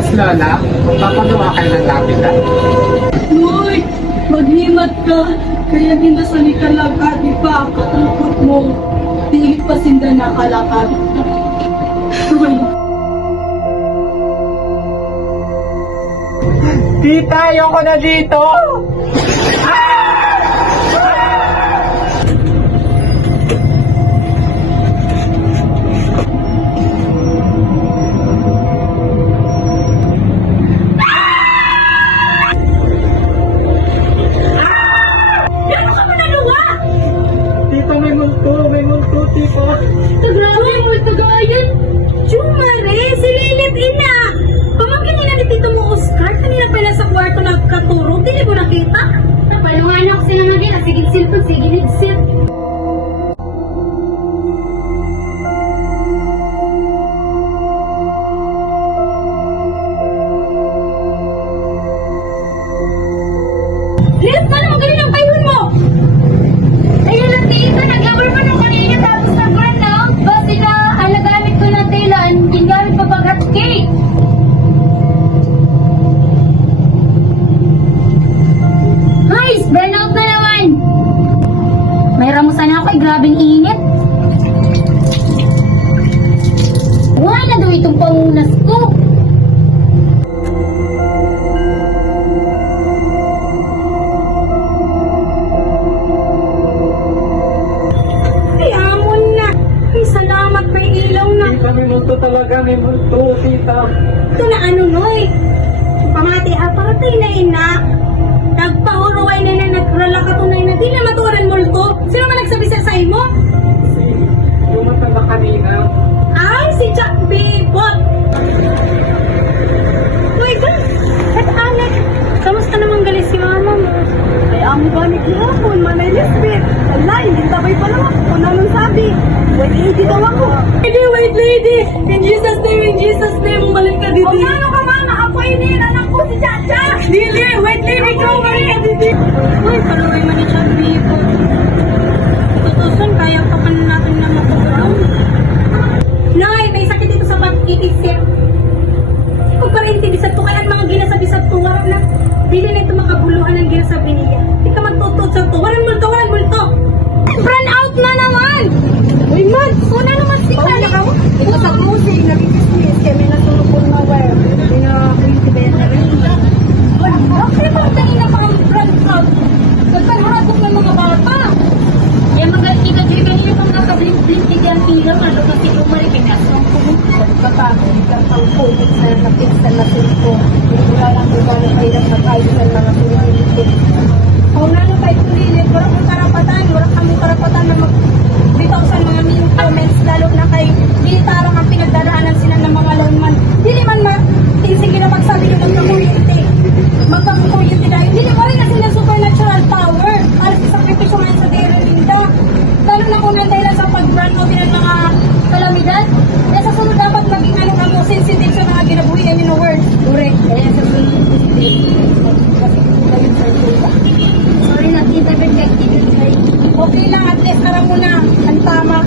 Yes, Lola. Papagawa kayo ng lapida. Uy, maghimat ka. Kaya ginasali ka lang di pa ang katukot mo. Tingit pa sinda na kalakad. Uy, Tita, ayoko na dito! Tito, may multo, tito. tagrawe mo tagayan. Chumare, sililit ina. Pamangkin nila ni Tito mo Oscar. Kanina pa nasa kwarto nagkaturo. Dili mo nakita? Napalungan ako sila nga din. Sige silpon, sige nigsil. Lihat ka naman galing ang payun mo! Ayun lang, tita. Naglabor pa nung kanina tapos nag-run na. Basta na, ang nagamit ko ng tailan, gingamit pa pag-hot cake. Guys, burnout na naman. May ramusan ako, grabing init. Wala na daw itong pangunas ko. Ay, amon na. Ay, salamat, may ilaw na. Tita, may multo talaga, may multo, tita. Ito na ano, Noy. Pamati, aparatay na ina. Nagpahuruway na nagralaka to na ina. Di na maturan multo. Sino man nagsabi sa imo? Si, yung matanda kanina. Ay, si Jack Bibot. Uy, God. At anak, kamusta naman galing si mama mo? Ay, amo ba ni Kihapon, Manay Lisbeth? Wala, hindi tabay pa lang ako. Kung anong sabi. Wait, lady daw ako. Wait, lady. In Jesus' name, balik ka dito. O, ano ka, mama? Ako ini, anak ko si Chacha. Dili, wait, lady, ikaw, balik ka dito. Uy, paluway man ni Jack Bibot. Tutusun, kaya pa pa natin na makagalaw. Nay, may sakit dito sa pag-iisip. Kung parintibisan to, kaya ang mga ginasabi sa to, warang na, dili na ito makabuluhan ang ginasabi niya. Di ka magtutod sa to. Walang multo, walang multo. Run out na naman! Uy, man, una naman si Kali. Ito sa music, nag-dismiss kami na tulupon na web. Hindi na pinitibayan na rin. Bakit ba tayo na pang run out? Nagpanharapok ng mga bata. Yan mga ika-driven niyo pang nakablink-blink ang pila, ano kasi umarikinas ng pumunta. Kapagod, ikaw ang COVID na napinsan na sulpo. Wala lang kung gano'n kayo na kayo sa mga pinilitin. Kung nano kayo pulilit, wala kong karapatan, wala kami karapatan na magbitaw sa mga mean comments, lalo na kay Bilitarang ang pinagdaraanan sila ng mga launman. Dili man sige na magsabi nyo ng community. Magpag-community dahil hindi mo rin na sila supernatural power. Alas isakripisyo ngayon sa Dero Linda. Lalo na kung nandahilan sa pag-run out ng mga kalamidad. Kaya sa sunod dapat maging ano ka mo, sensitive sa mga ginabuhi namin na words. Correct. Kaya sa sunod, sorry na, intervene kay Kid. Okay lang, at least aram mo na. Ang tama.